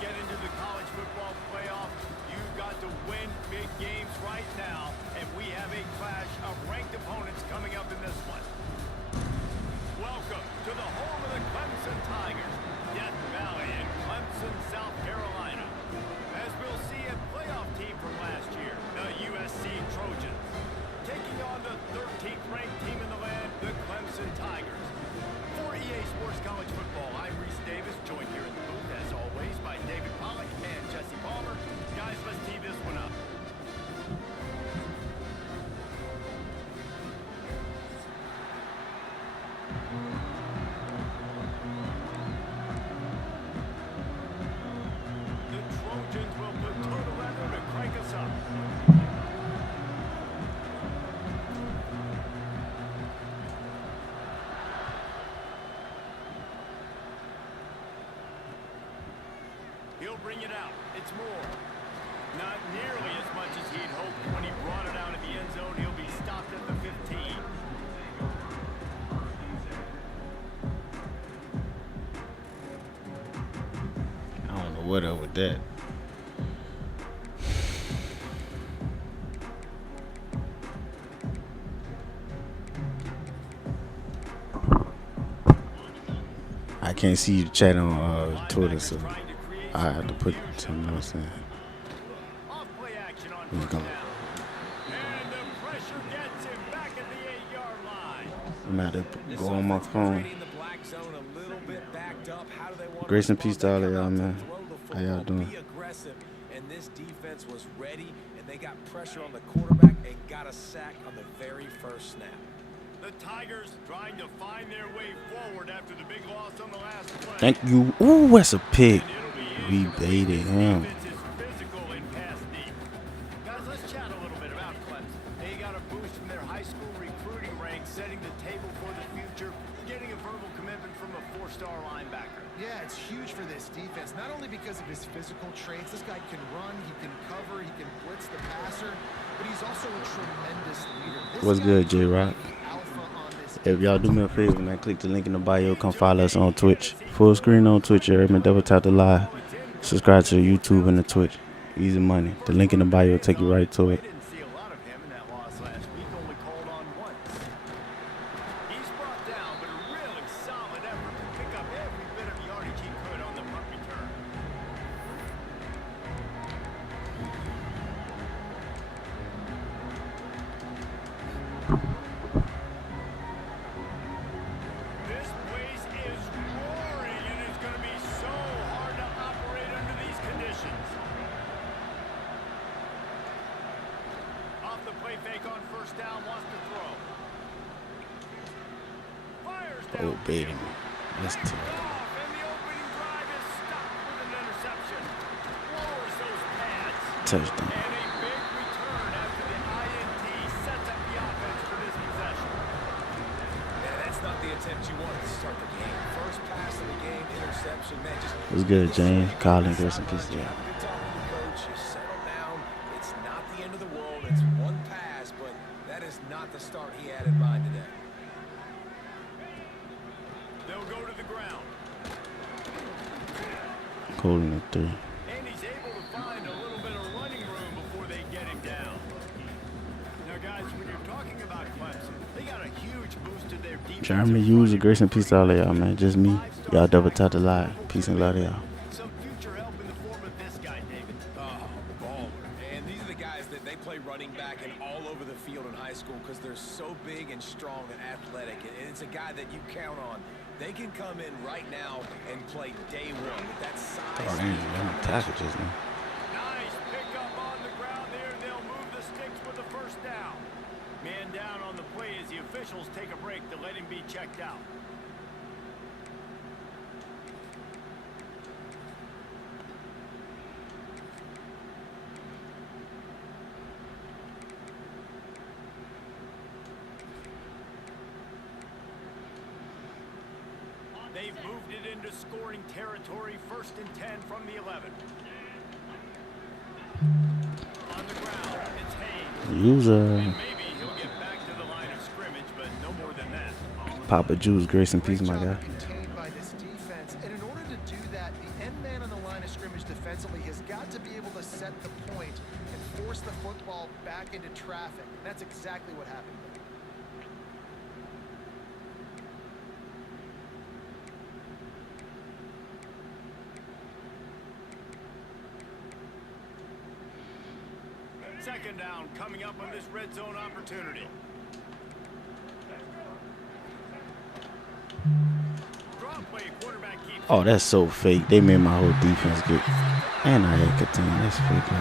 get into the college football playoff, you've got to win big games right now, and we have a clash of ranked opponents coming up in this one. Welcome to the home of the Clemson Tigers, Death Valley in Clemson, South Carolina. As we'll see a playoff team from last year, the USC Trojans, taking on the 13th ranked team in the land, the Clemson Tigers. For EA Sports College Football, I'm Reese Davis, joined here in the booth, as always, by David Pollack and Jesse Palmer. Guys, let's tee this one up. The Trojans will put total leather to crank us up. He'll bring it out. It's more. Not nearly as much as he'd hoped when he brought it out of the end zone. He'll be stopped at the 15. I don't know what up with that. I can't see you chat on Twitter, so I have to put some notes in. Off-play action on Here we first go. down. And the pressure gets him back at the 8-yard line. I'm about to go on my phone. In the black zone a little bit backed up. How do they want Grace to and peace to all of y'all, respond? man. Throw the How y'all football, doing? Be aggressive, and this defense was ready, and they got pressure on the quarterback and got a sack on the very first snap. The Tigers trying to find their way forward after the big loss on the last play. Thank you. Ooh, that's a pick. And it'll be We incomplete. baited This him. defense is physical and pass deep. Guys, let's chat a little bit about Clemson. They got a boost from their high school recruiting ranks, setting the table for the future, getting a verbal commitment from a 4-star linebacker. Yeah, it's huge for this defense, not only because of his physical traits. This guy can run, he can cover, he can blitz the passer, but he's also a tremendous leader. This What's guy good, is J-Rock? the alpha on this If y'all do me a favor, man, click the link in the bio. Come follow us on Twitch. Full screen on Twitch, you heard me? Double tap the live. Subscribe to the YouTube and the Twitch. Easy money. The link in the bio will take you right to We it. didn't see a lot of him in that loss last week, only called on once. He's brought down, but a really solid effort to pick up every bit of yardage he could on the punt return. This place is roaring, and it's going to be so hard to operate under these conditions. Off the play fake on first down, wants to throw. Fires down. Oh, baby. That's tough. Off, and the opening drive is stopped with an interception. Lowers those pads. Touchdown. And a big return after the INT sets up the offense for this possession. Man, that's not the attempt you wanted to start the game. First pass of the game, interception, man. Just What's good, James? Colin, grace and peace to y'all. good talking to you, coach. You settle down. It's not the end of the world. It's one pass, but that is not the start he had in mind today. They'll go to the ground. Holding the 3. And he's able to find a little bit of running room before they get him down. Now, guys, when you're talking about Clemson, they got a huge boost to their defense. Jeremy, user, grace and peace to all of y'all, man. Just me. Y'all double tap the live. Peace and love to y'all. Some future help in the form of this guy, David. Oh, baller. And these are the guys that they play running back and all over the field in high school because they're so big and strong and athletic. And it's a guy that you count on. They can come in right now and play day one with that size. Oh, man, let me tackle just now. Nice pickup on the ground there. They'll move the sticks with the first down. Man down on the play as the officials take a break to let him be checked out. They've moved it into scoring territory, 1st and 10 from the 11. On the ground, it's Haynes. User. And maybe he'll get back to the line of scrimmage, but no more than that. Papa Juice, grace and peace, Great my job guy. contained by this defense. And in order to do that, the end man on the line line of scrimmage defensively has got to be able to set the point and force the football back into traffic. And that's exactly what happened there. Second down coming up on this red zone opportunity. Drop play, quarterback keeps. Oh, that's so fake. They made my whole defense get. And I had contain. That's fake.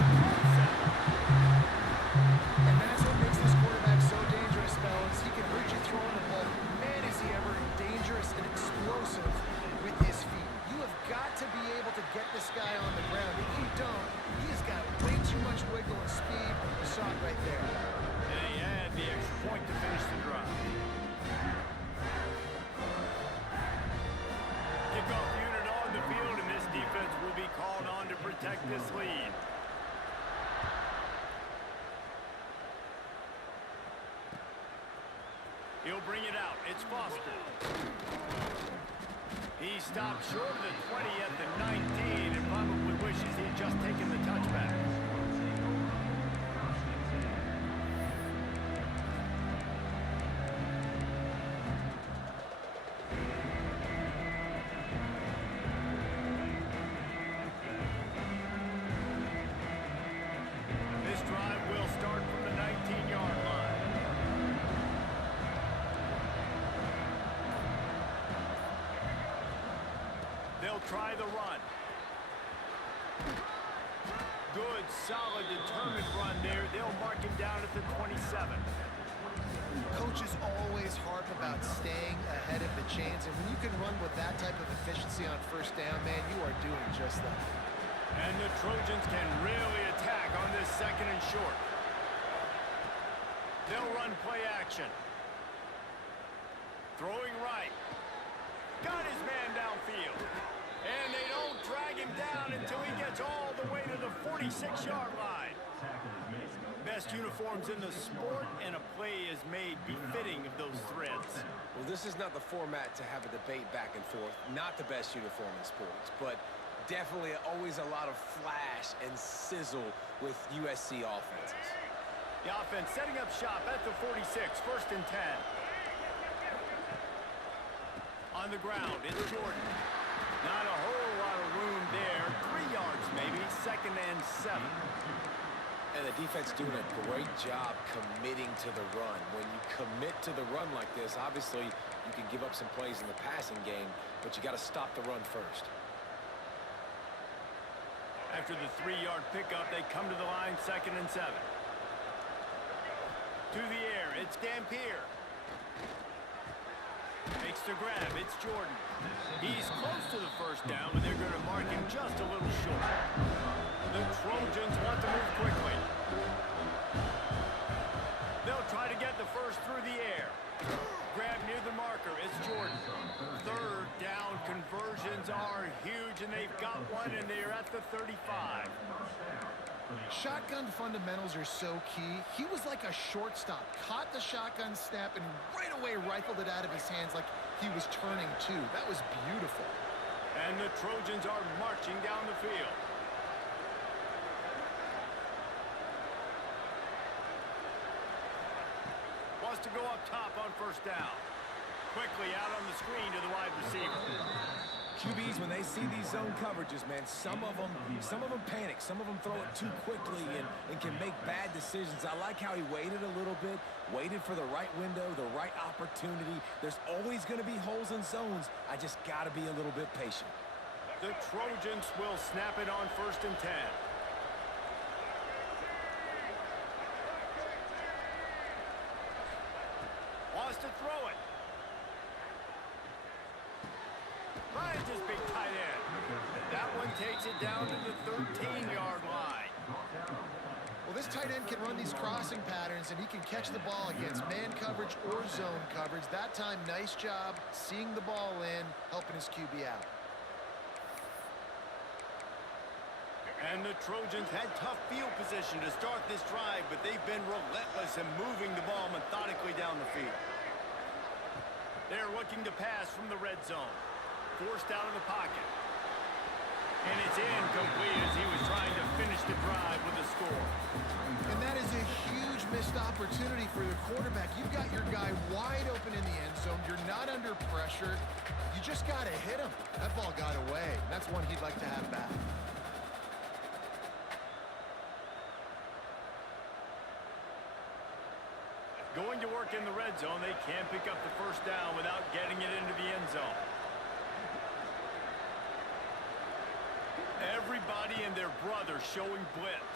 And that's what makes this quarterback so dangerous, fellas. He can hurt you throwing the ball. Man, is he ever dangerous and explosive with his feet. You have got to be able to get this guy on the ground. If you don't, he has got way too much wiggle and speed. You saw it right there. And he had the extra point to finish the drive. Kickoff unit on the field, and this defense will be called on to protect this lead. He'll bring it out. It's Foster. He stopped short of the 20 at the 19 and probably wishes he'd just taken the touchback. This drive will start from the 19-yard line. They'll try the run. Good, solid, determined run there. They'll mark him down at the 27. Coaches always harp about staying ahead of the chains, and when you can run with that type of efficiency on first down, man, you are doing just that. And the Trojans can really attack on this second and short. They'll run play action. Throwing right. Got his man downfield. And they don't drag him down until he gets all the way to the 46-yard line. Best uniforms in the sport, and a play is made befitting of those threads. Well, this is not the format to have a debate back and forth. Not the best uniform in sports, but definitely always a lot of flash and sizzle with USC offenses. The offense setting up shop at the 46, first and 10. On the ground, it's Jordan. Not a whole lot of room there. 3 yards maybe, second and 7. And the defense doing a great job committing to the run. When you commit to the run like this, obviously you can give up some plays in the passing game, but you got to stop the run first. After the 3-yard pickup, they come to the line, second and 7. To the air, it's Dampier. Makes the grab, it's Jordan. He's close to the first down, but they're going to mark him just a little short. The Trojans want to move quickly. They'll try to get the first through the air. Grab near the marker, it's Jordan. Third down conversions are huge, and they've got one, and they're at the 35. Shotgun fundamentals are so key. He was like a shortstop, caught the shotgun snap, and right away rifled it out of his hands like he was turning two. That was beautiful. And the Trojans are marching down the field. Wants to go up top on first down. Quickly out on the screen to the wide receiver. QBs, when they see these zone coverages, man, some of them panic. Some of them throw it too quickly and can make bad decisions. I like how he waited a little bit, waited for the right window, the right opportunity. There's always going to be holes in zones. I just got to be a little bit patient. The Trojans will snap it on first and 10. Wants to throw it. Finds his big tight end. That one takes it down to the 13-yard line. Well, this tight end can run these crossing patterns, and he can catch the ball against man coverage or zone coverage. That time, nice job seeing the ball in, helping his QB out. And the Trojans had tough field position to start this drive, but they've been relentless in moving the ball methodically down the field. They're looking to pass from the red zone. Forced out of the pocket. And it's incomplete. opportunity for the quarterback. You've got your guy wide open in the end zone. You're not under pressure. You just got to hit him. That ball got away. That's one he'd like to have back. Going to work in the red zone, they can't pick up the first down without getting it into the end zone. Everybody and their brother showing blitz.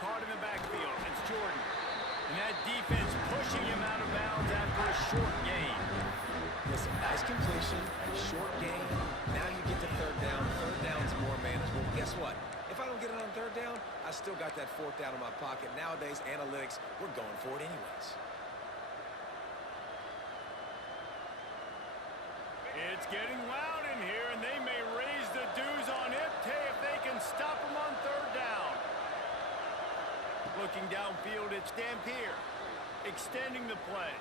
Caught in the backfield, it's Jordan. And that defense pushing him out of bounds after a short gain. Listen, nice completion, short gain. Now you get to third down. Third down's more manageable. Guess what? If I don't get it on third down, I still got that fourth down in my pocket. Nowadays, analytics, we're going for it anyways. It's getting loud in here, and they may raise the dues on it if they can stop him on third down. Looking downfield, it's Dampier. Extending the play.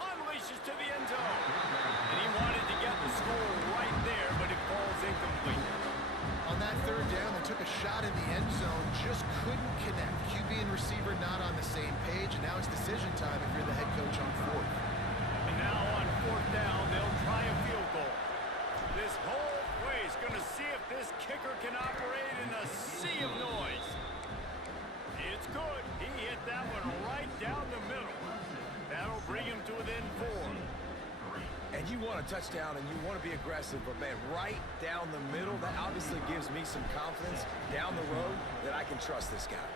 Unleashes to the end zone. And he wanted to get the score right there, but it falls incomplete. On that third down, they took a shot in the end zone, just couldn't connect. QB and receiver not on the same page, and now it's decision time if you're the head coach on fourth. And now on fourth down, they'll try a field goal. This whole place going to see if this kicker can operate in a sea of noise. It's good. He hit that one right down the middle. That'll bring him to within 4. And you want a touchdown and you want to be aggressive, but man, right down the middle, that obviously gives me some confidence down the road that I can trust this guy.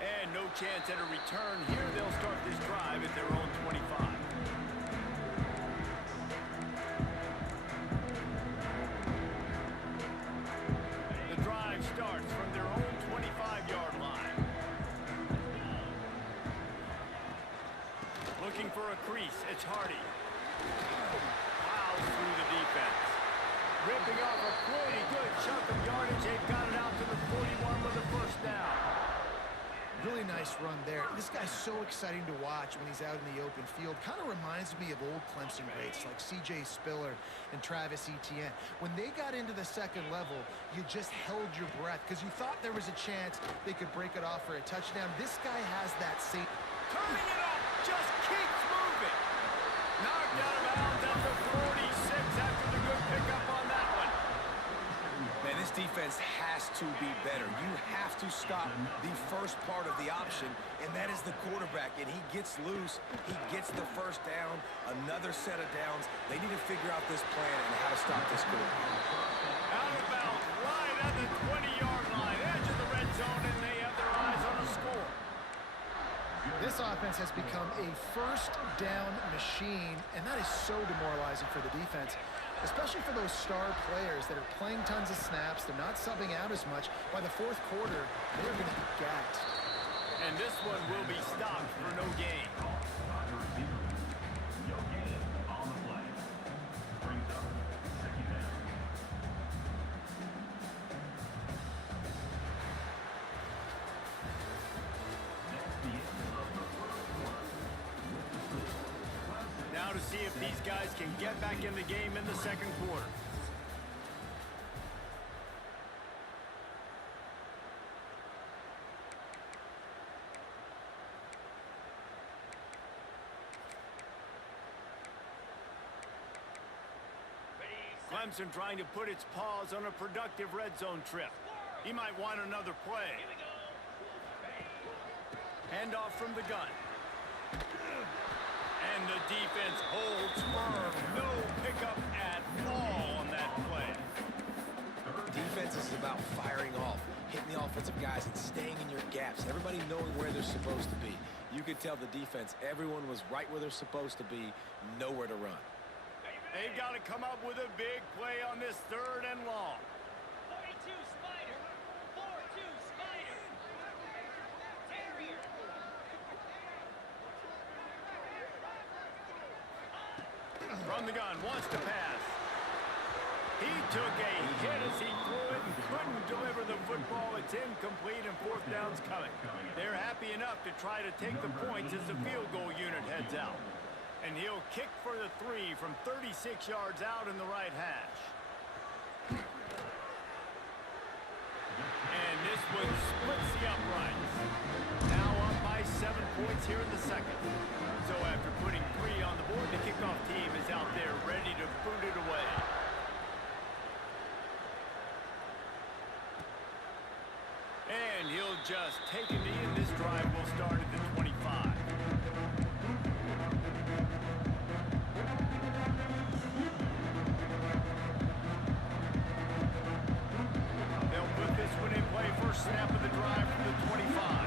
And no chance at a return here. They'll start this drive at their own 25. The drive starts from their own 25-yard line. Looking for a crease, it's Hardy. Plows through the defense. Ripping off a pretty good chunk of yardage. They've got it out to the 41 with a first down. Really nice run there. This guy's so exciting to watch when he's out in the open field. Kind of reminds me of old Clemson greats like C.J. Spiller and Travis Etienne. When they got into the second level, you just held your breath because you thought there was a chance they could break it off for a touchdown. This guy has that same... Turning it up, just keeps moving. Knocked out of bounds at the 46 after the good pickup on that one. Man, this defense has to be better. You have to stop the first part of the option, and that is the quarterback. And he gets loose. He gets the first down, another set of downs. They need to figure out this plan and how to stop this quarterback. Out of bounds, right at the 20-yard line, edge of the red zone, and they have their eyes on a score. This offense has become a first down machine, and that is so demoralizing for the defense, especially for those star players that are playing tons of snaps. They're not subbing out as much. By the fourth quarter, they're going to be gassed. And this one will be stopped for no gain. Now to see if these guys can get back in the game in the second quarter. Clemson trying to put its paws on a productive red zone trip. He might want another play. Handoff from the gun. And the defense holds firm. No pickup at all on that play. Defense is about firing off, hitting the offensive guys and staying in your gaps. Everybody knowing where they're supposed to be. You could tell the defense, everyone was right where they're supposed to be, nowhere to run. They've got to come up with a big play on this third and long. 42 Spider. 4-2 Spider. Terrier. From the gun, wants to pass. He took a hit as he threw it and couldn't deliver the football. It's incomplete and fourth down's coming. They're happy enough to try to take the points as the field goal unit heads out. And he'll kick for the 3 from 36 yards out in the right hash. And this one splits the uprights. Now up by 7 points here in the second. So after putting 3 on the board, the kickoff team is out there ready to boot it away. And he'll just take a knee, and this drive will start at the 25. They'll put this one in play. First snap of the drive from the 25.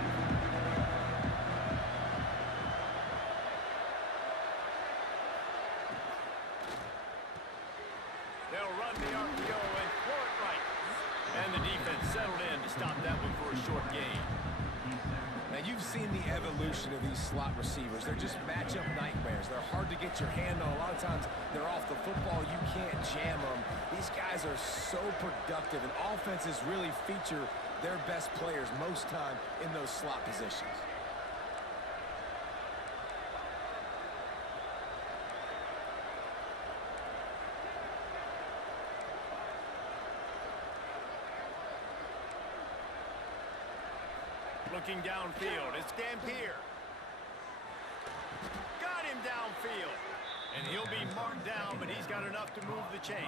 They'll run the RPO and throw it right. And the defense settled in to stop that one for a short gain. Now, you've seen the evolution of these slot receivers. They're just matchup nightmares. They're hard to get your hand on. A lot of times, they're off the football. You can't jam them. These guys are so productive, and offenses really feature their best players most time in those slot positions. Looking downfield, it's Dampier. Got him downfield. And he'll be marked down, but he's got enough to move the chains.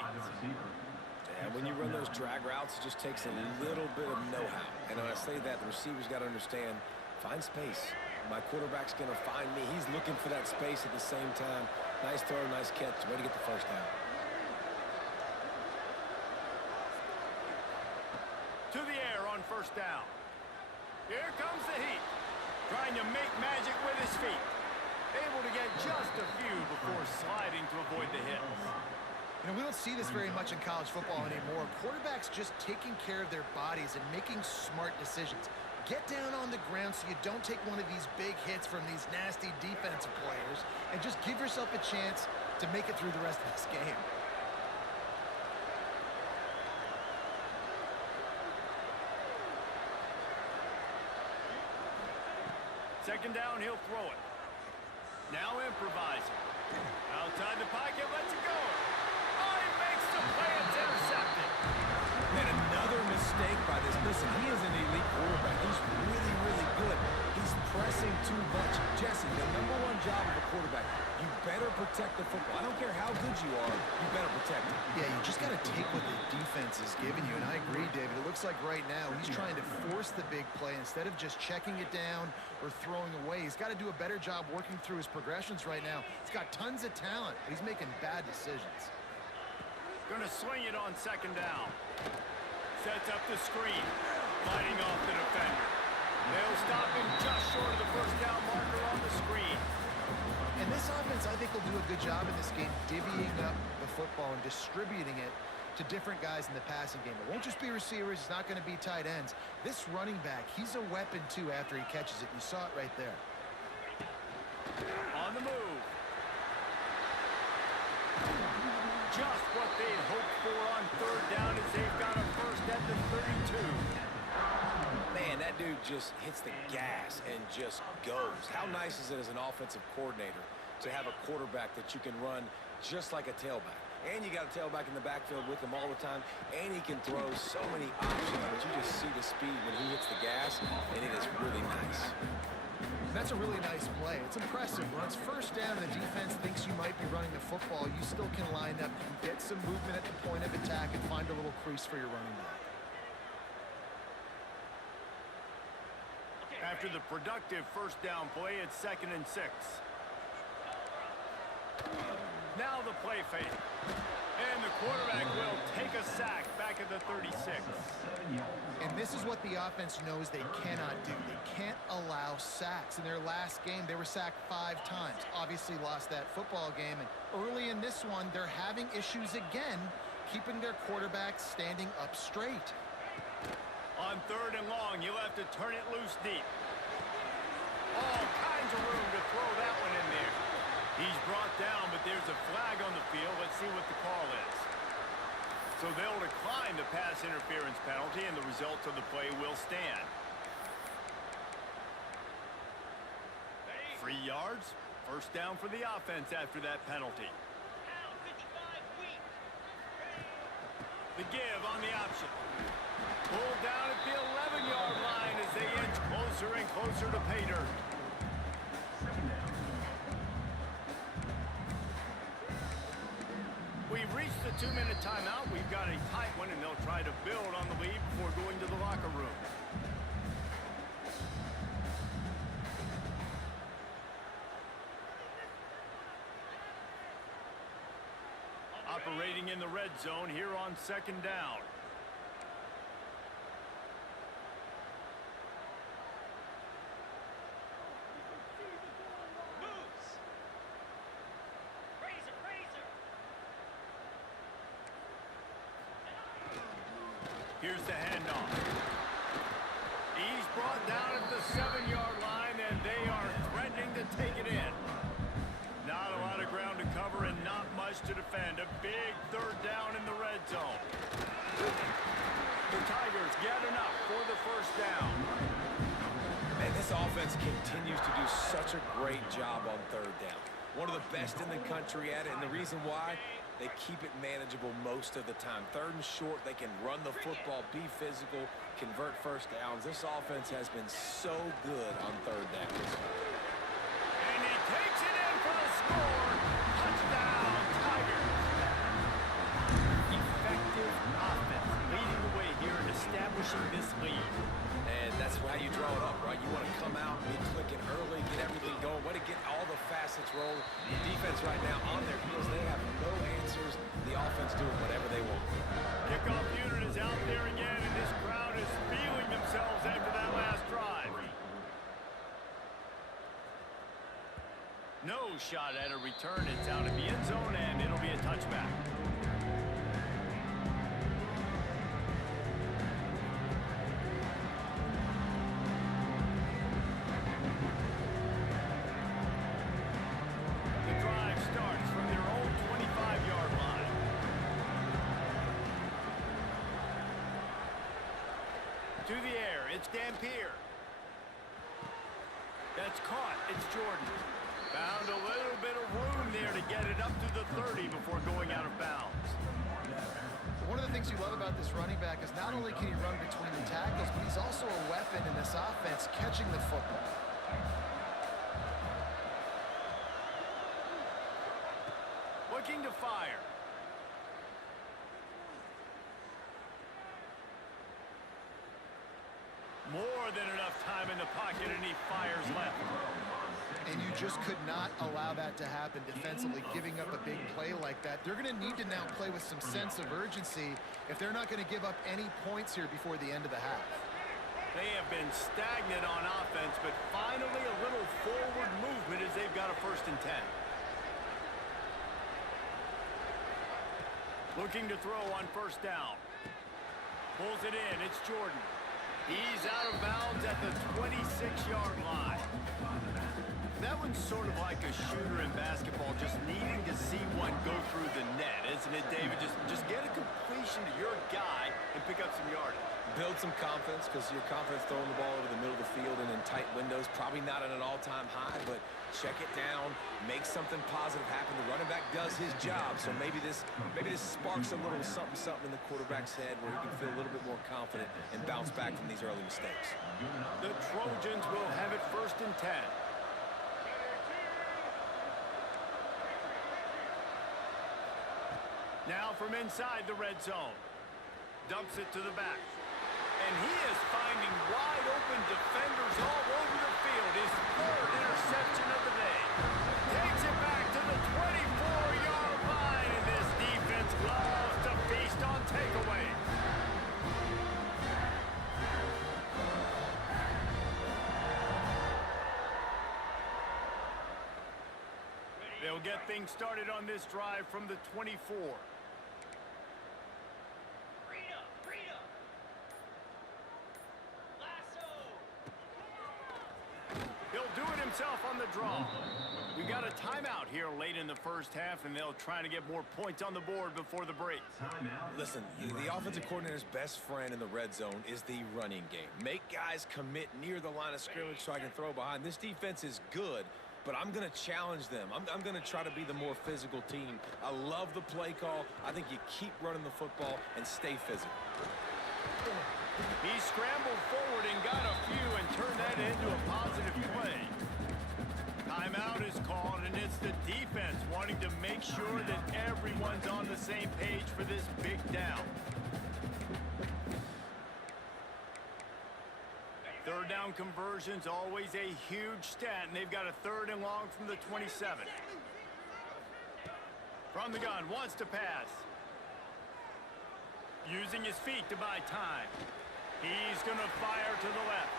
And when you run those drag routes, it just takes a little bit of know-how. And when I say that, the receiver's got to understand, find space. My quarterback's going to find me. He's looking for that space at the same time. Nice throw, nice catch. Way to get the first down. To the air on first down. Here comes the heat. Trying to make magic with his feet. Able to get just a few before sliding to avoid the hit. You know, we don't see this very much in college football anymore. Quarterbacks just taking care of their bodies and making smart decisions. Get down on the ground so you don't take one of these big hits from these nasty defensive players and just give yourself a chance to make it through the rest of this game. Second down, he'll throw it. Now improvising. Outside the pocket, lets it go. Oh, he makes the play. It's intercepted. And another mistake by this. Listen, he is an elite quarterback. He's really, really good. He's pressing too much. Jesse, the #1 job of a quarterback, you better protect the football. I don't care how good you are, you better protect it. Yeah, you just got to take what the defense is giving you. And I agree, David. It looks like right now he's trying to force the big play instead of just checking it down or throwing away. He's got to do a better job working through his progressions right now. He's got tons of talent, but he's making bad decisions. Gonna swing it on second down. Sets up the screen. Fighting off the defender. They'll stop him just short of the first down marker on the screen. And this offense, I think, will do a good job in this game divvying up the football and distributing it to different guys in the passing game. It won't just be receivers. It's not going to be tight ends. This running back, he's a weapon, too, after he catches it. You saw it right there. On the move. Just what they'd hoped for on third down as they've got a first at the 32. Man, that dude just hits the gas and just goes. How nice is it as an offensive coordinator to have a quarterback that you can run just like a tailback? And you got a tailback in the backfield with him all the time, and he can throw so many options, but you just see the speed when he hits the gas, and it is really nice. That's a really nice play. It's impressive. When it's first down and the defense thinks you might be running the football, you still can line up and get some movement at the point of attack and find a little crease for your running back. After the productive first down play, it's 2nd and 6. Now the play fake. And the quarterback will take a sack back at the 36. And this is what the offense knows they cannot do. They can't allow sacks. In their last game, they were sacked 5 times. Obviously lost that football game. And early in this one, they're having issues again, keeping their quarterback standing up straight. On 3rd and long, you'll have to turn it loose deep. All kinds of room to throw that one in there. He's brought down, but there's a flag on the field. Let's see what the call is. So they'll decline the pass interference penalty, and the results of the play will stand. 3 yards, first down for the offense after that penalty. The give on the option. Pulled down at the 11-yard line as they inch closer and closer to pay dirt. We've reached the 2-minute timeout. We've got a tight one, and they'll try to build on the lead before going to the locker room. Operating in the red zone here on 2nd down. Moves. Razor, razor. Here's the handoff. He's brought down at the 7-yard line, and they are threatening to take it in. Not a lot of ground to cover and not much to defend. A big 3rd down in the red zone. The Tigers get enough for the 1st down. Man, this offense continues to do such a great job on 3rd down. One of the best in the country at it, and the reason why, they keep it manageable most of the time. 3rd and short, they can run the football, be physical, convert 1st downs. This offense has been so good on 3rd downs. And he takes it in for the score. Touchdown, Tigers. Effective offense leading the way here and establishing this lead. And that's how you draw it up, right? You want to come out, be clicking early, get everything going, way to get all the facets rolling. The defense right now on their heels, they have no answers. The offense doing whatever they want. Kickoff unit is out there again, and this crowd is feeling themselves after that last drive. No shot at a return. It's out of the end zone, and it'll be a touchback. The drive starts from their own 25-yard line. To the air, it's Dampier. That's caught. It's Jordan. Found a little bit of room there to get it up to the 30 before going out of bounds. One of the things you love about this running back is not only can he run between the tackles, but he's also a weapon in this offense catching the football. Looking to fire. More than enough time in the pocket, and he fires left. And you just could not allow that to happen defensively, giving up a big play like that. They're going to need to now play with some sense of urgency if they're not going to give up any points here before the end of the half. They have been stagnant on offense, but finally a little forward movement as they've got a 1st and 10. Looking to throw on 1st down. Pulls it in. It's Jordan. He's out of bounds at the 26-yard line. That one's sort of like a shooter in basketball, just needing to see one go through the net, isn't it, David? Just get a completion to your guy and pick up some yardage. Build some confidence, because your confidence throwing the ball over the middle of the field and in tight windows, probably not at an all-time high, but check it down, make something positive happen. The running back does his job, so maybe this sparks a little something in the quarterback's head where he can feel a little bit more confident and bounce back from these early mistakes. The Trojans will have it 1st and 10. Now from inside the red zone. Dumps it to the back. And he is finding wide open defenders all over the field. His 3rd interception of the day. Takes it back to the 24-yard line. And this defense loves to feast on takeaways. They'll get things started on this drive from the 24. Freedom. Lasso. He'll do it himself on the draw. We got a timeout here late in the 1st half, and they'll try to get more points on the board before the break. Listen, the offensive coordinator's best friend in the red zone is the running game. Make guys commit near the line of scrimmage so I can throw behind. This defense is good, but I'm going to challenge them. I'm going to try to be the more physical team. I love the play call. I think you keep running the football and stay physical. He scrambled forward and got a few and turned that into a positive play. Timeout is called, and it's the defense wanting to make sure that everyone's on the same page for this big down. Third down conversion's always a huge stat, and they've got a 3rd and long from the 27. From the gun, wants to pass. Using his feet to buy time. He's going to fire to the left.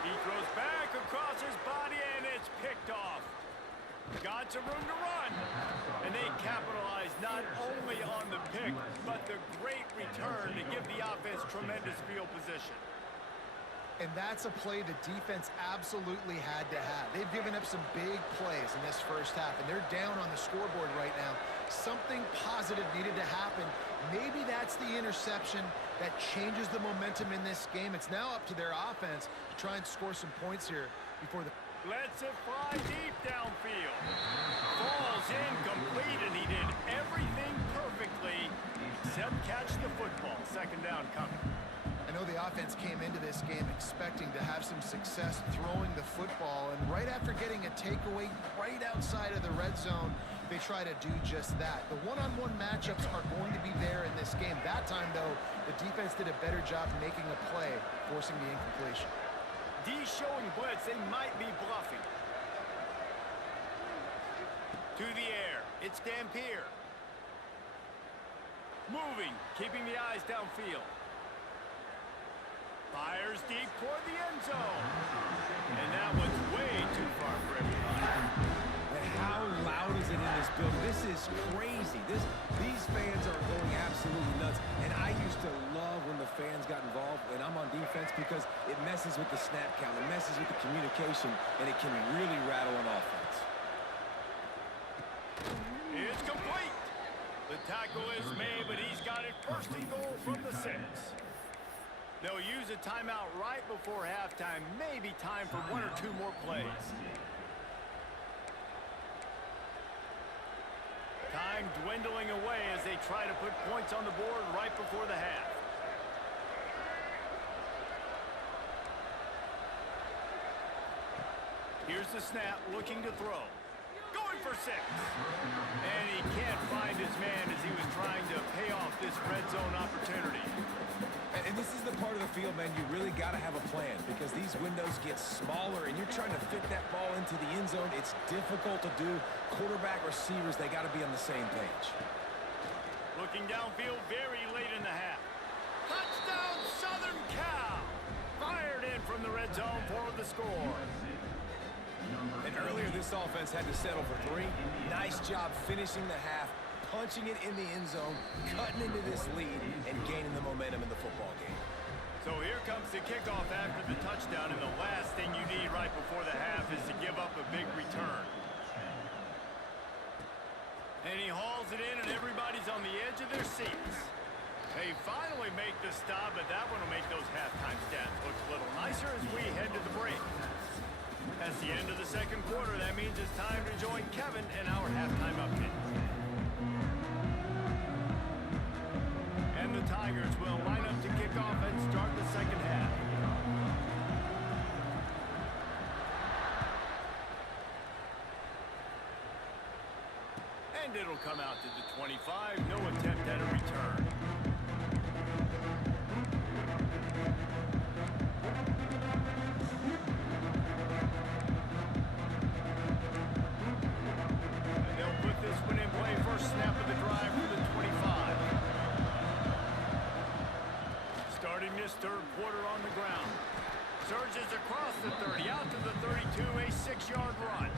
He throws back across his body, and it's picked off. Got some room to run. And they capitalize not only on the pick, but the great return to give the offense tremendous field position. And that's a play the defense absolutely had to have. They've given up some big plays in this first half, and they're down on the scoreboard right now. Something positive needed to happen. Maybe that's the interception that changes the momentum in this game. It's now up to their offense to try and score some points here before the... Lets it fly deep downfield. Falls incomplete, and he did everything perfectly except catch the football. 2nd down coming. I know the offense came into this game expecting to have some success throwing the football, and right after getting a takeaway right outside of the red zone, they try to do just that. The one-on-one matchups are going to be there in this game. That time, though, the defense did a better job making a play, forcing the incompletion. D showing blitz, they might be bluffing. To the air, it's Dampier. Moving, keeping the eyes downfield. Fires deep toward the end zone. And that was way too far for everybody. And how loud is it in this building? This is crazy. These fans are going absolutely nuts. And I used to love when the fans got involved, and I'm on defense, because it messes with the snap count, it messes with the communication, and it can really rattle an offense. It's complete. The tackle is made, but he's got it 1st and goal from the 6. They'll use a timeout right before halftime. Maybe time for 1 or 2 more plays. Time dwindling away as they try to put points on the board right before the half. Here's the snap, looking to throw. Going for 6. And he can't find his man as he was trying to pay off this red zone opportunity. And this is the part of the field, man, you really got to have a plan, because these windows get smaller and you're trying to fit that ball into the end zone. It's difficult to do. Quarterback, receivers, they got to be on the same page. Looking downfield very late in the half. Touchdown, Southern Cal! Fired in from the red zone for the score. And earlier, this offense had to settle for 3. Nice job finishing the half, punching it in the end zone, cutting into this lead, and gaining the momentum in the football game. So here comes the kickoff after the touchdown, and the last thing you need right before the half is to give up a big return. And he hauls it in, and everybody's on the edge of their seats. They finally make the stop, but that one will make those halftime stats look a little nicer as we head to the break. That's the end of the 2nd quarter. That means it's time to join Kevin and our halftime update. And the Tigers will line up to kick off and start the 2nd half. And it'll come out to the 25. No attempt at a return. And they'll put this one in play. First snap of the drive for the 25. Starting this 3rd quarter on the ground. Surges across the 30, out to the 32, a 6-yard run.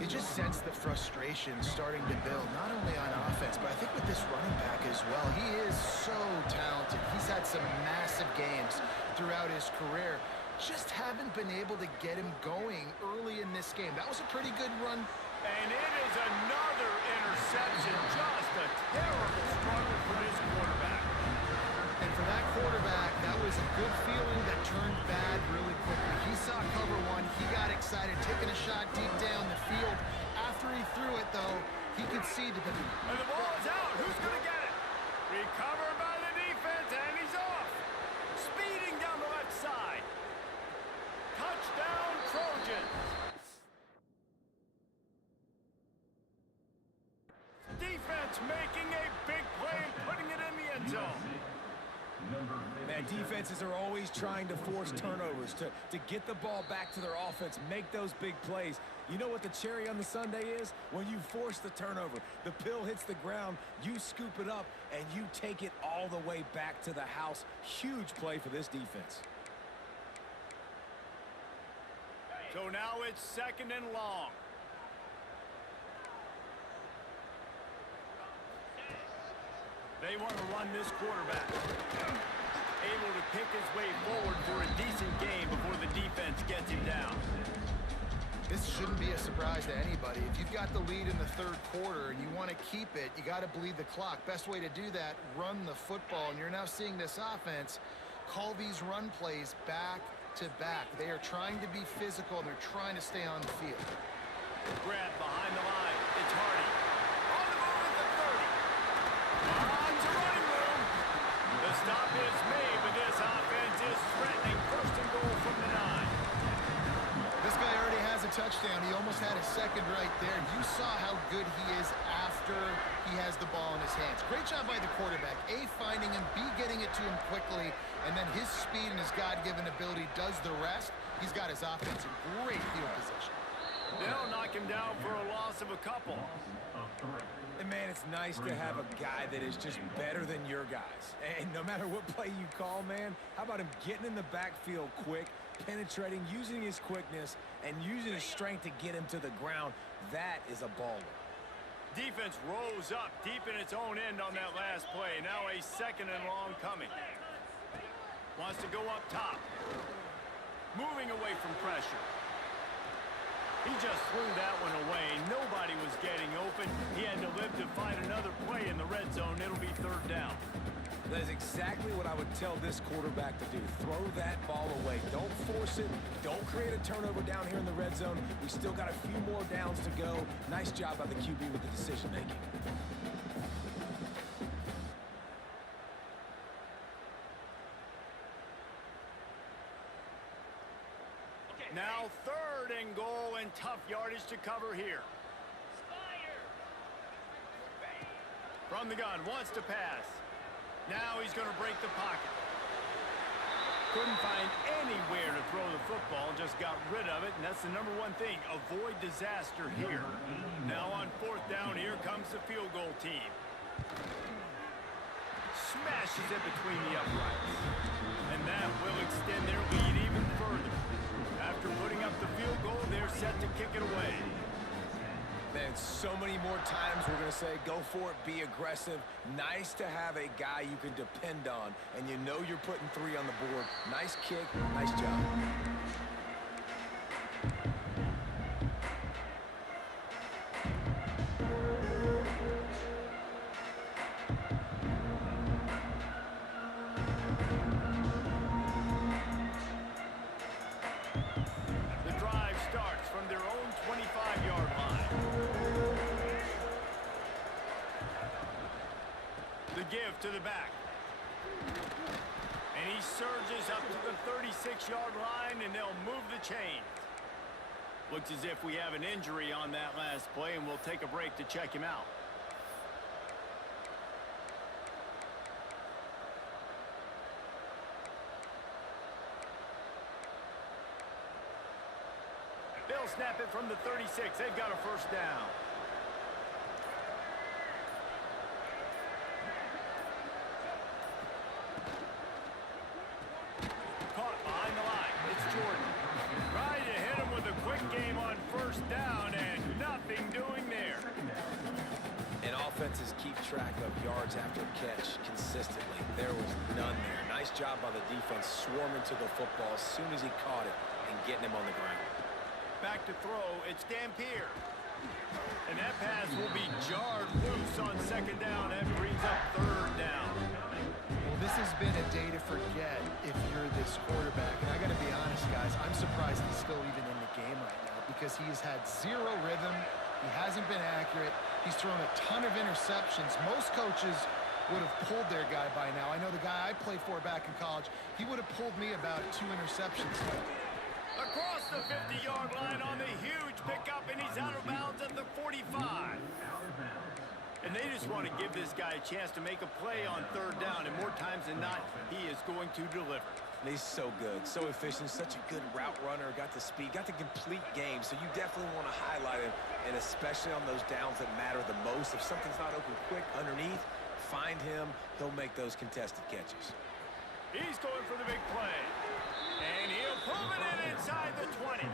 You just sense the frustration starting to build, not only on offense, but I think with this running back as well. He is so talented. He's had some massive games throughout his career. Just haven't been able to get him going early in this game. That was a pretty good run. And it is another interception. Just a terrible struggle for this quarterback. And for that quarterback, that was a good feeling that turned bad really quickly. He saw cover 1. He got excited, taking a shot deep down the field. After he threw it, though, he could see the... And the ball is out. Who's going to get it? Recovered by the defense, and he's Yeah, defenses are always trying to force turnovers to get the ball back to their offense, make those big plays. You know what the cherry on the sundae is? When you force the turnover, the pill hits the ground, you scoop it up, and you take it all the way back to the house. Huge play for this defense. So now it's 2nd and long. They want to run this quarterback. Able to pick his way forward for a decent game before the defense gets him down. This shouldn't be a surprise to anybody. If you've got the lead in the 3rd quarter and you want to keep it, you got to bleed the clock. Best way to do that, run the football. And you're now seeing this offense call these run plays back to back. They are trying to be physical, and they're trying to stay on the field. Grab behind the line. It's Hardy. On the move at the 30. On to running room. The stop is made, but this offense is threatening 1st and goal from the 9. This guy already has a touchdown. He almost had a 2nd right there. You saw how good he is after he has the ball in his hands. Great job by the quarterback. A, finding him, B, getting it to him quickly, and then his speed and his God-given ability does the rest. He's got his offense in great field position. They'll knock him down for a loss of a couple. And man, it's nice to have a guy that is just better than your guys. And no matter what play you call, man, how about him getting in the backfield quick, penetrating, using his quickness, and using his strength to get him to the ground? That is a baller. Defense rose up deep in its own end on that last play. Now a 2nd and long coming. Wants to go up top. Moving away from pressure. He just threw that one away. Nobody was getting open. He had to live to find another play in the red zone. It'll be 3rd down. That is exactly what I would tell this quarterback to do. Throw that ball away. Don't force it. Don't create a turnover down here in the red zone. We still got a few more downs to go. Nice job by the QB with the decision making. Now 3rd and goal, and tough yardage to cover here. From the gun, wants to pass. Now he's going to break the pocket. Couldn't find anywhere to throw the football, just got rid of it, and that's the number one thing. Avoid disaster here. Now on 4th down, here comes the field goal team. Smashes it between the uprights. And that will extend their lead even further. After putting up the field goal, they're set to kick it away. Man, so many more times we're going to say, go for it, be aggressive. Nice to have a guy you can depend on, and you know you're putting 3 on the board. Nice kick, nice job. The drive starts from their own 25-yard line. The give to the back. And he surges up to the 36-yard line, and they'll move the chains. Looks as if we have an injury on that last play, and we'll take a break to check him out. They'll snap it from the 36. They've got a 1st down. Caught behind the line. It's Jordan. Trying to hit him with a quick game on 1st down, and nothing doing there. And offenses keep track of yards after catch consistently. There was none there. Nice job by the defense swarming to the football as soon as he caught it and getting him on the ground. Back to throw, it's Dampier. And that pass will be jarred loose on 2nd down. That brings up 3rd down. Well, this has been a day to forget if you're this quarterback. And I got to be honest, guys, I'm surprised he's still even in the game right now because he has had 0 rhythm. He hasn't been accurate. He's thrown a ton of interceptions. Most coaches would have pulled their guy by now. I know the guy I played for back in college, he would have pulled me about 2 interceptions. Across the 50-yard line on the huge pickup, and he's out of bounds at the 45. And they just want to give this guy a chance to make a play on third down, and more times than not, he is going to deliver. And he's so good, so efficient, such a good route runner, got the speed, got the complete game, so you definitely want to highlight him, and especially on those downs that matter the most. If something's not open quick underneath, find him, he'll make those contested catches. He's going for the big play. And he'll pull it in inside the 20.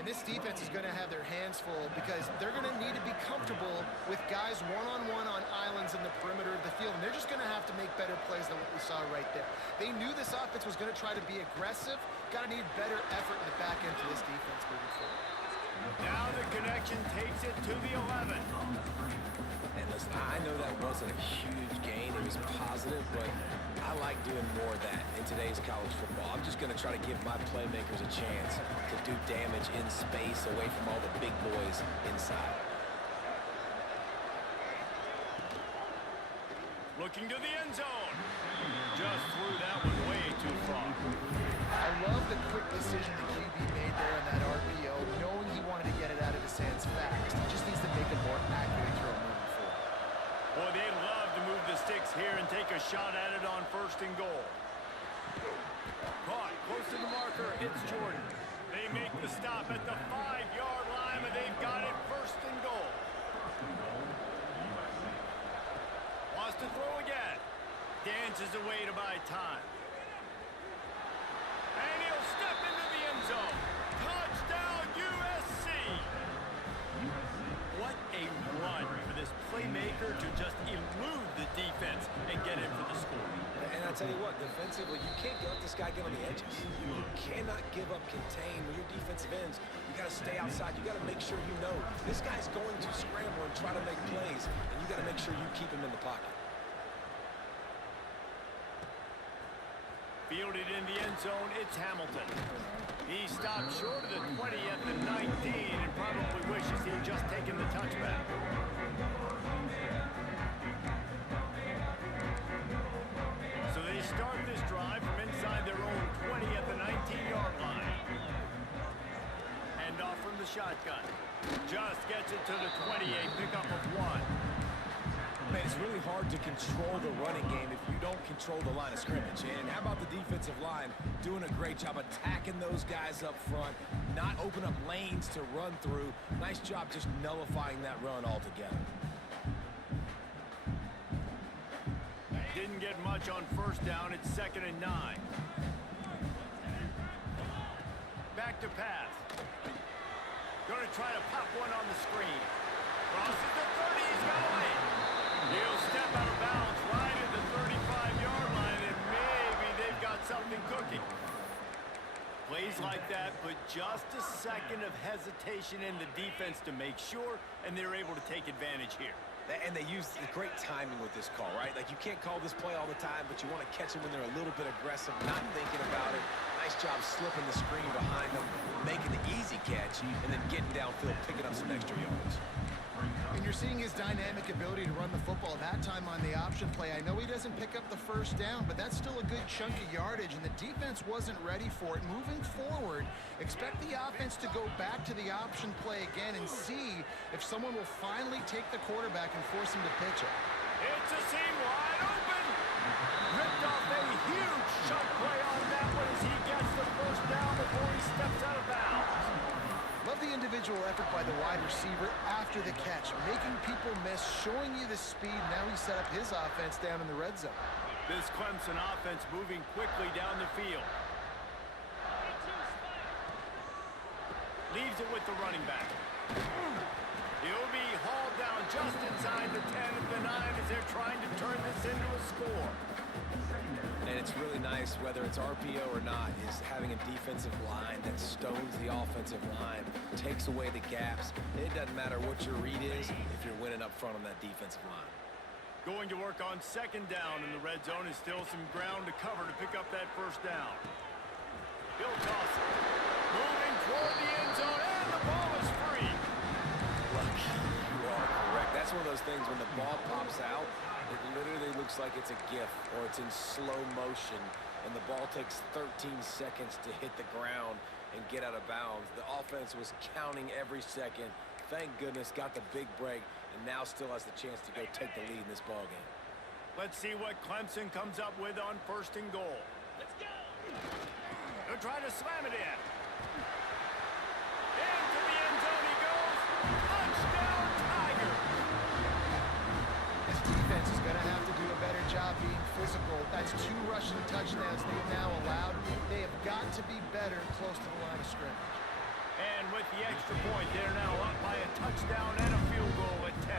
And this defense is going to have their hands full because they're going to need to be comfortable with guys one-on-one on islands in the perimeter of the field. And they're just going to have to make better plays than what we saw right there. They knew this offense was going to try to be aggressive. Got to need better effort in the back end for this defense moving forward. Now the connection takes it to the 11. And listen, I know that wasn't a huge gain. It was positive, but I like doing more of that in today's college football. I'm just going to try to give my playmakers a chance to do damage in space away from all the big boys inside. Looking to the end zone. Just threw that one way too far. I love the quick decision the QB made there on that RPO, knowing he wanted to get it out of his hands fast. He just needs to make a more accurate throw moving forward. Boy, they'd love to move the sticks here and take a shot at it on 1st and goal. Caught close to the marker. It's Jordan. They make the stop at the 5-yard line, and they've got it 1st and goal. Wants to throw again. Dances away to buy time. And he'll step into the end zone. Touchdown, USC! What a run for this playmaker to just elude the defense and get in for the score. And I tell you what, defensively, you can't let this guy get on the edges. You cannot give up contain when your defensive ends. You got to stay outside. You got to make sure you know this guy's going to scramble and try to make plays, and you got to make sure you keep him in the pocket. Fielded in the end zone, it's Hamilton. He stopped short of the 20 at the 19 and probably wishes he had just taken the touchback. So they start this drive from inside their own 20 at the 19-yard line. Hand off from the shotgun. Just gets it to the 28, pickup of 1. Man, it's really hard to control the running game if you don't control the line of scrimmage. And how about the defensive line doing a great job attacking those guys up front, not open up lanes to run through. Nice job just nullifying that run altogether. Didn't get much on 1st down. It's 2nd and 9. Back to pass. Going to try to pop one on the screen. Crosses the 30. He's got away. He'll step out of bounds right at the 35-yard line, and maybe they've got something cooking. Plays like that put just a second of hesitation in the defense to make sure, and they're able to take advantage here. And they use the great timing with this call, right? Like, you can't call this play all the time, but you want to catch them when they're a little bit aggressive, not thinking about it. Nice job slipping the screen behind them, making the easy catch, and then getting downfield, picking up some extra yards. And you're seeing his dynamic ability to run the football, that time on the option play. I know he doesn't pick up the 1st down, but that's still a good chunk of yardage, and the defense wasn't ready for it. Moving forward, expect the offense to go back to the option play again and see if someone will finally take the quarterback and force him to pitch it. It's a seam wide open. Ripped off a huge chunk play on that one as he gets the 1st down before he steps out of bounds. Love the individual effort by the wide receiver after the catch, making people miss, showing you the speed. Now he set up his offense down in the red zone. This Clemson offense moving quickly down the field. Leaves it with the running back. He'll be hauled down just inside the 10 of the 9 as they're trying to turn this into a score. And it's really nice, whether it's RPO or not, is having a defensive line that stones the offensive line, takes away the gaps. It doesn't matter what your read is if you're winning up front on that defensive line. Going to work on 2nd down in the red zone is still some ground to cover to pick up that 1st down. He'll toss it. Moving toward the end zone, and the ball is free. Look, you are correct. That's one of those things when the ball pops out, it literally looks like it's a GIF or it's in slow motion, and the ball takes 13 seconds to hit the ground and get out of bounds. The offense was counting every second, thank goodness, got the big break, and now still has the chance to go take the lead in this ballgame. Let's see what Clemson comes up with on 1st and goal. Let's go! They'll try to slam it in. Into the end zone he goes. Touchdown, Tigers! This defense is going to have to do a better job being physical. That's 2 rushing touchdowns they've now allowed. They have got to be better close to the line of scrimmage. And with the extra point, they're now up by a touchdown and a field goal at 10.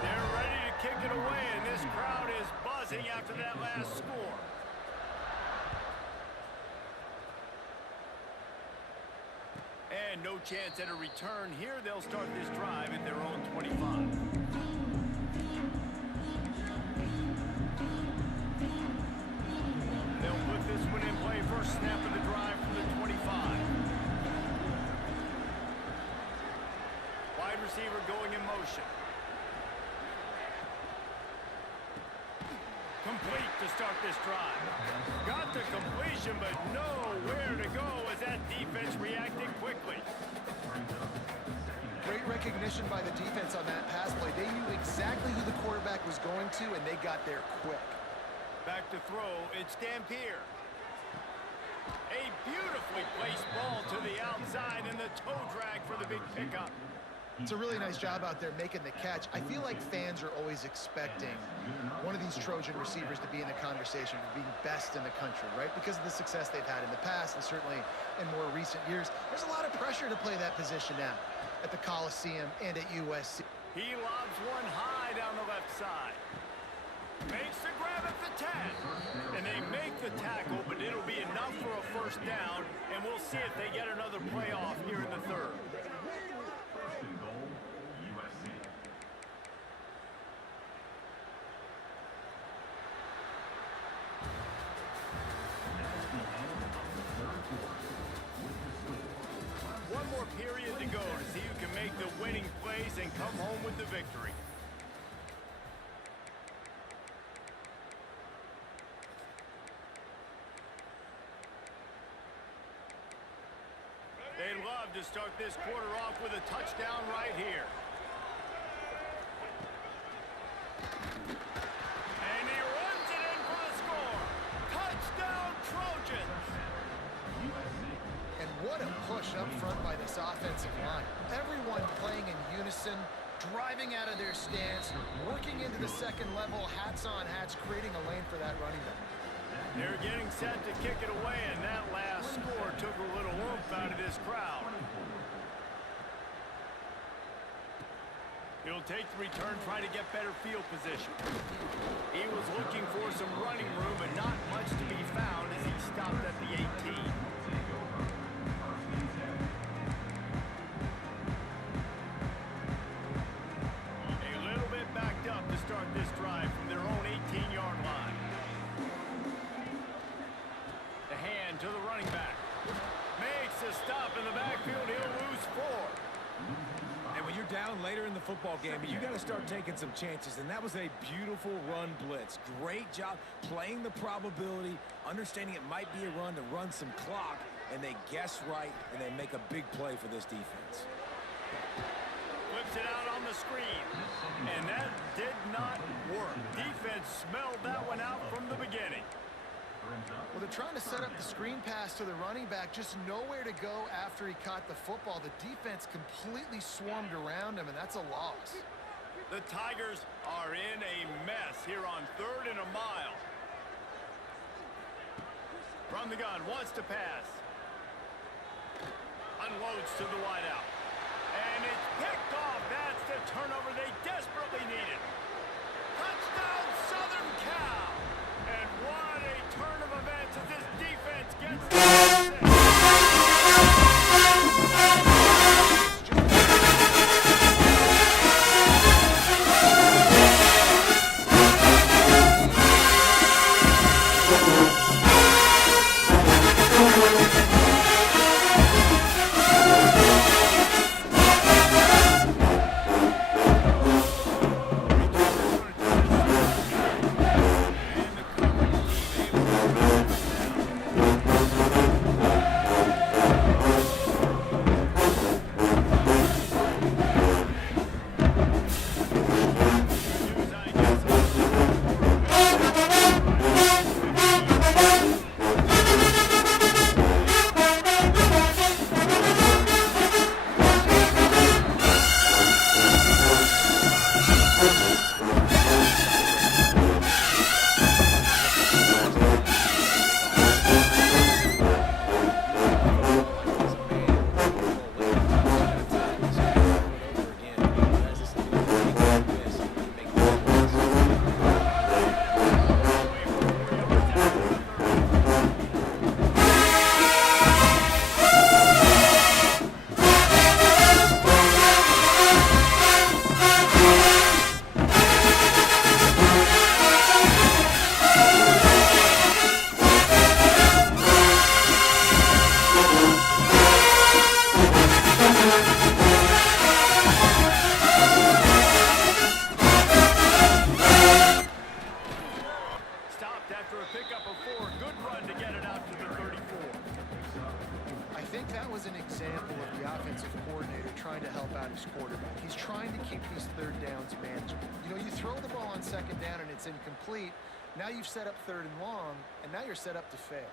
They're ready to kick it away, and this crowd is buzzing after that last score. And no chance at a return here. They'll start this drive at their own 25. They'll put this one in play. First snap of the drive from the 25. Wide receiver going in motion. Complete to start this drive. Got the completion, but nowhere to go as that defense reacted quickly. Great recognition by the defense on that pass play. They knew exactly who the quarterback was going to, and they got there quick. Back to throw, it's Dampier. A beautifully placed ball to the outside and the toe drag for the big pickup. It's a really nice job out there making the catch. I feel like fans are always expecting one of these Trojan receivers to be in the conversation for being best in the country, right? Because of the success they've had in the past and certainly in more recent years. There's a lot of pressure to play that position now at the Coliseum and at USC. He lobs one high down the left side. Makes the grab at the 10. And they make the tackle, but it'll be enough for a first down, and we'll see if they get another play off here in the 3rd. One more period to go to see who can make the winning plays and come home with the victory. They'd love to start this quarter off with a touchdown right here. And he runs it in for the score. Touchdown, Trojans! And what a push up front by this offensive line. Everyone playing in unison, driving out of their stance, working into the second level, hats on hats, creating a lane for that running back. They're getting set to kick it away, and that last score took a little oomph out of this crowd. He'll take the return, try to get better field position. He was looking for some running room, but not much to be found as he stopped at the 18. A little bit backed up to start this drive from their own 18-yard line. The hand to the running back. Makes a stop in the backfield. He'll lose 4. And when you're down later in the football game, you got to start taking some chances, and that was a beautiful run blitz. Great job playing the probability, understanding it might be a run to run some clock, and they guess right, and they make a big play for this defense. Flips it out on the screen, and that did not work. Defense smelled that one out from the beginning. Well, they're trying to set up the screen pass to the running back, just nowhere to go after he caught the football. The defense completely swarmed around him, and that's a loss. The Tigers are in a mess here on 3rd and a mile. From the gun, wants to pass. Unloads to the wideout. And it's picked off. That's the turnover they desperately needed. Touchdown, Southern Cal. And what a turn of events as this defense gets the think that was an example of the offensive coordinator trying to help out his quarterback. He's trying to keep these third downs manageable. You know, you throw the ball on second down and it's incomplete. Now you've set up third and long, and now you're set up to fail.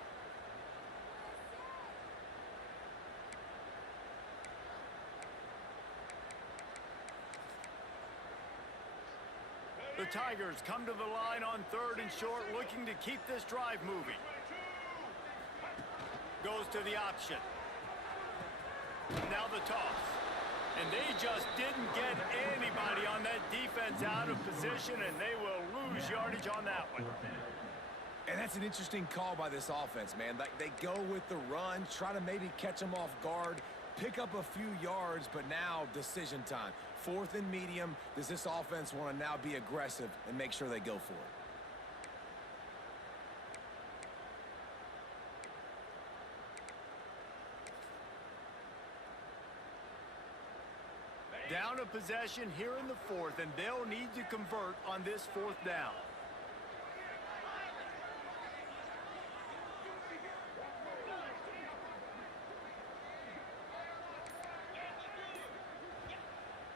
The Tigers come to the line on 3rd and short, looking to keep this drive moving. Goes to the option. Now the toss. And they just didn't get anybody on that defense out of position, and they will lose yardage on that one. And that's an interesting call by this offense, man. Like, they go with the run, try to maybe catch them off guard, pick up a few yards, but now decision time. 4th and medium. Does this offense want to now be aggressive and make sure they go for it? Down a possession here in the 4th, and they'll need to convert on this 4th down.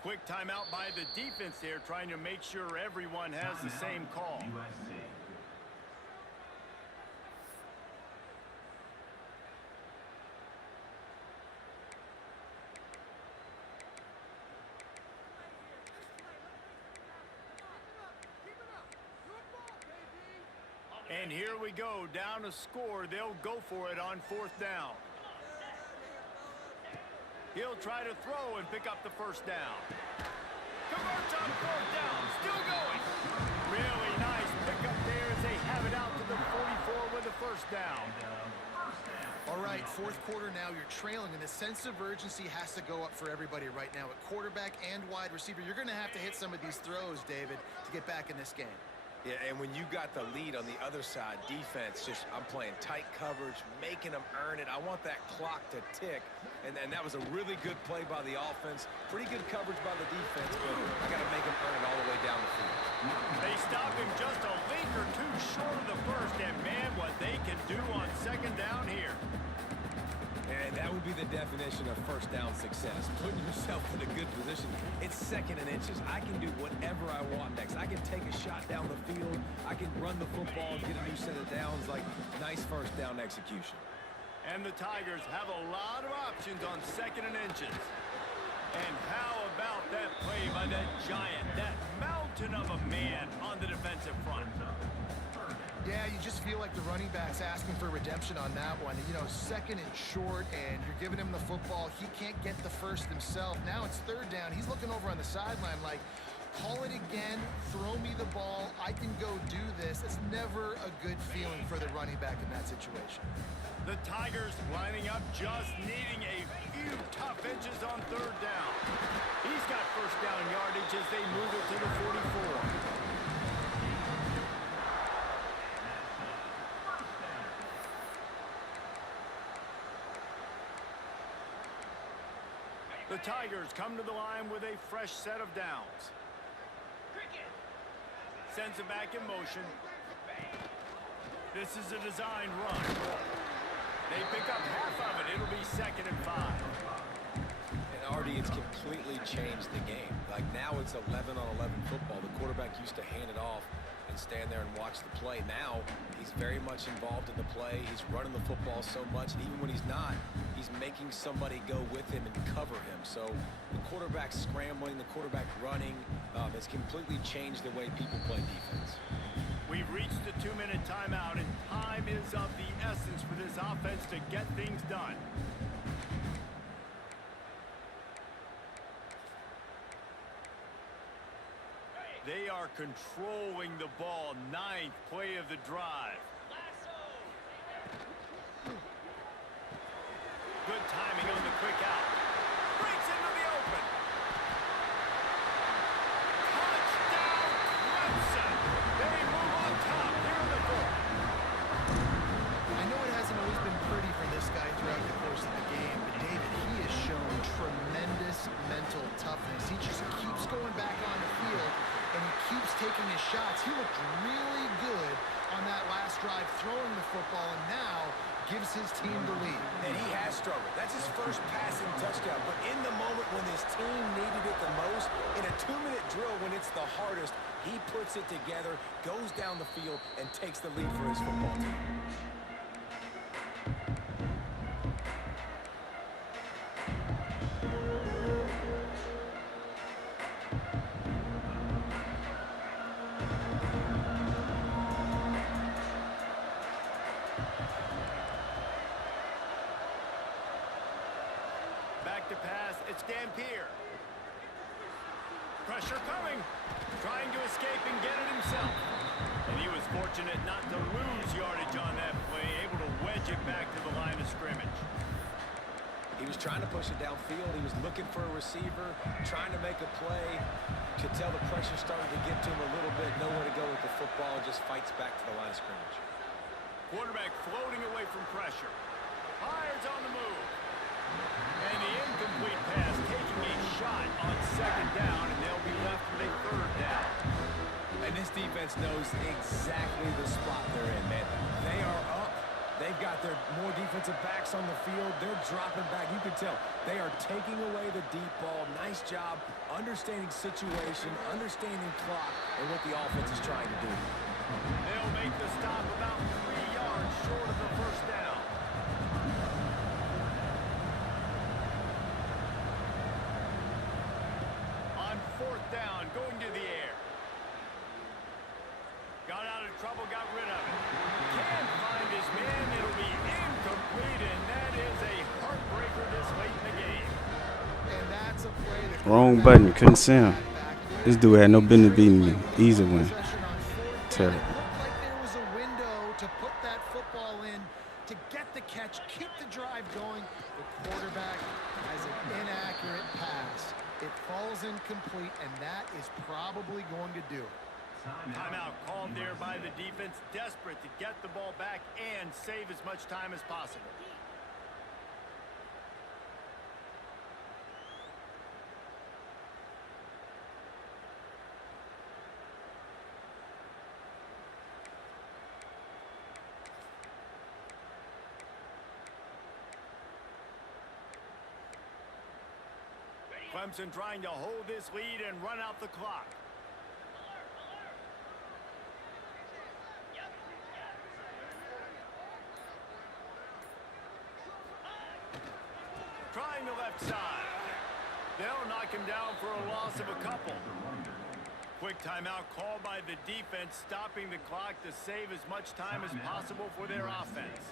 Quick timeout by the defense there, trying to make sure everyone has the same call. And here we go, down a score. They'll go for it on 4th down. He'll try to throw and pick up the 1st down. Converts on 4th down, still going. Really nice pickup there as they have it out to the 44 with the 1st down. All right, 4th quarter now, you're trailing, and the sense of urgency has to go up for everybody right now at quarterback and wide receiver. You're going to have to hit some of these throws, David, to get back in this game. Yeah, and when you got the lead on the other side, defense, I'm playing tight coverage, making them earn it. I want that clock to tick, and that was a really good play by the offense. Pretty good coverage by the defense, but I got to make them earn it all the way down the field. They stop him just a link or two short of the 1st, and man, what they can do on 2nd down here. And that would be the definition of 1st down success, putting yourself in a good position. It's 2nd and inches. I can do whatever I want next. I can take a shot down the field. I can run the football and get a new set of downs. Like, nice 1st down execution. And the Tigers have a lot of options on 2nd and inches. And how about that play by that giant, that mountain of a man on the defensive front? Yeah, you just feel like the running back's asking for redemption on that one. You know, 2nd and short, and you're giving him the football. He can't get the 1st himself. Now it's 3rd down. He's looking over on the sideline like, call it again, throw me the ball, I can go do this. It's never a good feeling for the running back in that situation. The Tigers lining up, just needing a few tough inches on 3rd down. He's got 1st down yardage as they move it to the 44. The Tigers come to the line with a fresh set of downs. Sends it back in motion. This is a designed run. They pick up half of it. It'll be 2nd and 5. And Artie, it's completely changed the game. Like, now it's 11-on-11 football. The quarterback used to hand it off and stand there and watch the play. Now he's very much involved in the play. He's running the football so much, and even when he's not, he's making somebody go with him and cover him. So the quarterback scrambling, the quarterback running, it's completely changed the way people play defense. We've reached the 2-minute timeout, and time is of the essence for this offense to get things done. They are controlling the ball. 9th play of the drive. Good timing on the quick out. Breaks into the open. Touchdown, Clemson. They move on top here in the 4th. I know it hasn't always been pretty for this guy throughout the course of the game, but David, he has shown tremendous mental toughness. He just keeps going back on the field, and he keeps taking his shots. He looked really good on that last drive throwing the football, and now gives his team the lead. And he has struggled. That's his whose passing touchdown. But in the moment when his team needed it the most, in a 2-minute drill when it's the hardest, he puts it together, goes down the field, and takes the lead for his football team. Back to pass, it's Dampier. Pressure coming. Trying to escape and get it himself. And he was fortunate not to lose yardage on that play, able to wedge it back to the line of scrimmage. He was trying to push it downfield. He was looking for a receiver, trying to make a play. Could tell the pressure started to get to him a little bit. Nowhere to go with the football. Just fights back to the line of scrimmage. Quarterback floating away from pressure. Fires on the move. And the incomplete pass taking a shot on second down, and they'll be left with a third down. And this defense knows exactly the spot they're in, man. They are up. They've got their more defensive backs on the field. They're dropping back. You can tell they are taking away the deep ball. Nice job understanding situation, understanding clock, and what the offense is trying to do. They'll make the stop about 3 yards short of the first down. On fourth down, going to the air. Got out of trouble, got rid of it. Can't find his man. It'll be incomplete, and that is a heartbreaker this late in the game. And that's a play that Wrong button. Couldn't see him. This dude had no business beating me. Easy win. Terrible. It looked like there was a window to put that football in, to get the catch, keep the drive going. The quarterback has an inaccurate pass. It falls incomplete, and that is probably going to do it. Timeout called there by the defense, desperate to get the ball back and save as much time as possible. Clemson trying to hold this lead and run out the clock. Trying the left side. They'll knock him down for a loss of a couple. Quick timeout called by the defense, stopping the clock to save as much time as possible for their offense.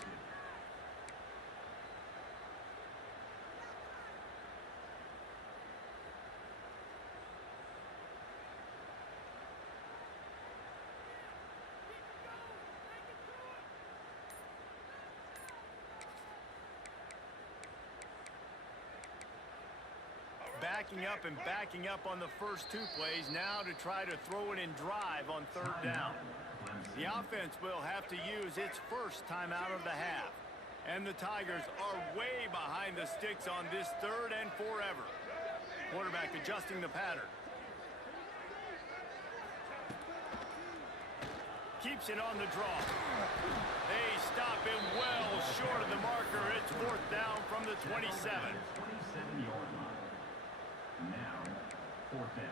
Backing up on the first 2 plays now to try to throw it in drive on third down. The offense will have to use its first timeout of the half. And the Tigers are way behind the sticks on this third and forever. Quarterback adjusting the pattern. Keeps it on the draw. They stop him well short of the marker. It's fourth down from the 27. Now, fourth down.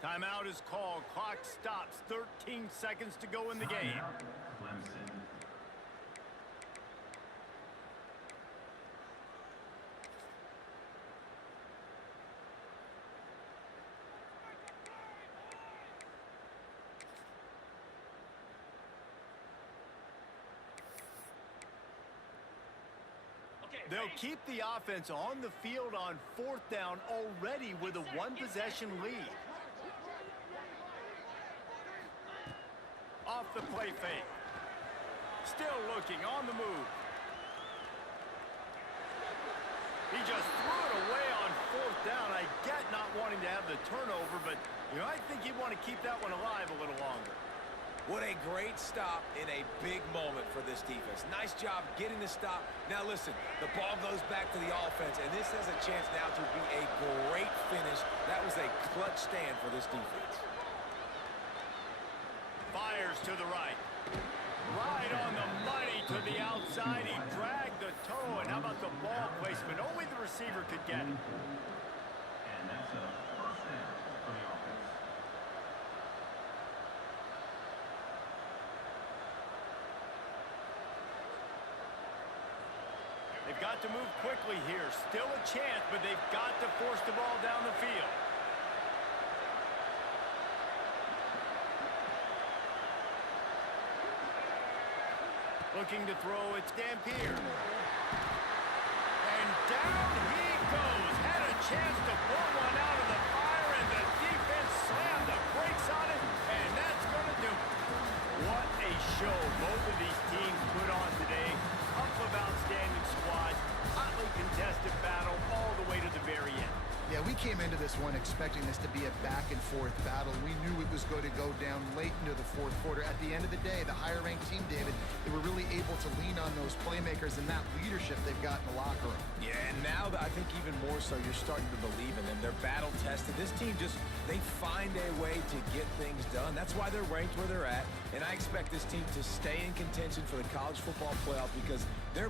Timeout is called. Clock stops. 13 seconds to go in the game. Clemson. They'll keep the offense on the field on fourth down already with a one-possession lead. Off the play fake. Still looking on the move. He just threw it away on 4th down. I get not wanting to have the turnover, but I think he'd want to keep that one alive a little longer. What a great stop in a big moment for this defense. Nice job getting the stop. Now listen, the ball goes back to the offense, and this has a chance now to be a great finish. That was a clutch stand for this defense. Fires to the right. Right on the money to the outside. He dragged the toe, and how about the ball placement? Only the receiver could get it. And that's a first down for the offense. They've got to move quickly here. Still a chance, but they've got to force the ball down the field. Looking to throw, it's Dampier. And down he goes. Had a chance to pull one out of the fire, and the defense slammed the brakes on it, and that's going to do it. What a show both of these teams put on today. Couple of outstanding squads, hotly contested battle all the way to the very end. Yeah, we came into this one expecting this to be a back-and-forth battle. We knew it was going to go down late into the 4th quarter. At the end of the day, the higher-ranked team, David, they were really able to lean on those playmakers and that leadership they've got in the locker room. Yeah, and now I think even more so, you're starting to believe in them. They're battle-tested. This team they find a way to get things done. That's why they're ranked where they're at, and I expect this team to stay in contention for the college football playoff because they're